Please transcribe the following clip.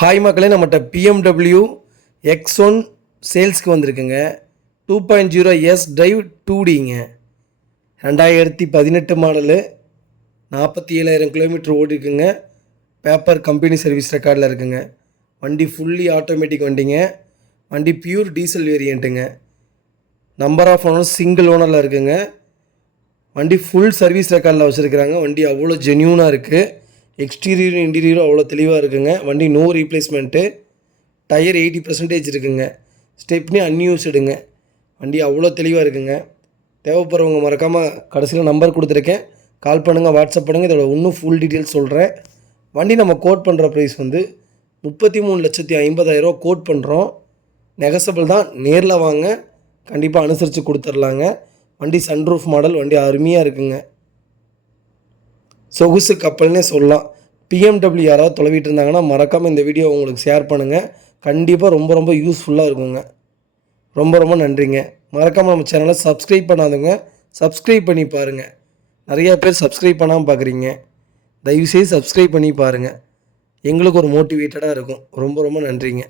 Hi மக்களே, நம்மகிட்ட BMW X1 சேல்ஸ்க்கு வந்திருக்குங்க. 2.0 எஸ் டிரைவ் 2Dங்க. 2018 மாடலு, 47,000 கிலோமீட்டர் ஓடிருக்குங்க. பேப்பர் கம்பெனி சர்வீஸ் ரெக்கார்டில் இருக்குங்க. வண்டி ஃபுல்லி ஆட்டோமேட்டிக் வண்டிங்க. வண்டி பியூர் டீசல் வேரியண்ட்டுங்க. நம்பர் ஆஃப் ஓனர் சிங்கிள் ஓனரில் இருக்குங்க. வண்டி ஃபுல் சர்வீஸ் ரெக்கார்டில் வச்சுருக்குறாங்க. வண்டி அவ்வளோ ஜென்யூனாக இருக்குது. எக்ஸ்டீரியரும் இன்டீரியரும் அவ்வளோ தெளிவாக இருக்குங்க. வண்டி நோ ரீப்ளேஸ்மெண்ட்டு. டயர் 80% இருக்குங்க. ஸ்டெப்னி அன்யூஸ்டுங்க. வண்டி அவ்வளோ தெளிவாக இருக்குங்க. தேவைப்படுறவங்க மறக்காமல் கடைசியில் நம்பர் கொடுத்துருக்கேன், கால் பண்ணுங்கள், வாட்ஸ்அப் பண்ணுங்கள். இதோட இன்னும் ஃபுல் டீட்டெயில்ஸ் சொல்கிறேன். வண்டி நம்ம கோட் பண்ணுற ப்ரைஸ் வந்து 33,50,000 கோட் பண்ணுறோம். நெகசபிள் தான். நேரில் வாங்க, கண்டிப்பாக அனுசரித்து கொடுத்துர்லாங்க. வண்டி சன்ரூஃப் மாடல். வண்டி அருமையாக இருக்குங்க. சொகுசு கப்பல்னே சொல்லலாம். BMW யாராவது தொலைவிட்டு இருந்தாங்கன்னா மறக்காமல் இந்த வீடியோ உங்களுக்கு ஷேர் பண்ணுங்கள். கண்டிப்பாக ரொம்ப யூஸ்ஃபுல்லாக இருக்குங்க. ரொம்ப நன்றிங்க. மறக்காமல் நம்ம சேனலை சப்ஸ்கிரைப் பண்ணாதுங்க, சப்ஸ்கிரைப் பண்ணி பாருங்கள். நிறையா பேர் சப்ஸ்கிரைப் பண்ணாமல் பார்க்குறீங்க. தயவுசெய்து சப்ஸ்கிரைப் பண்ணி பாருங்கள். எங்களுக்கு ஒரு மோட்டிவேட்டடாக இருக்கும். ரொம்ப நன்றிங்க.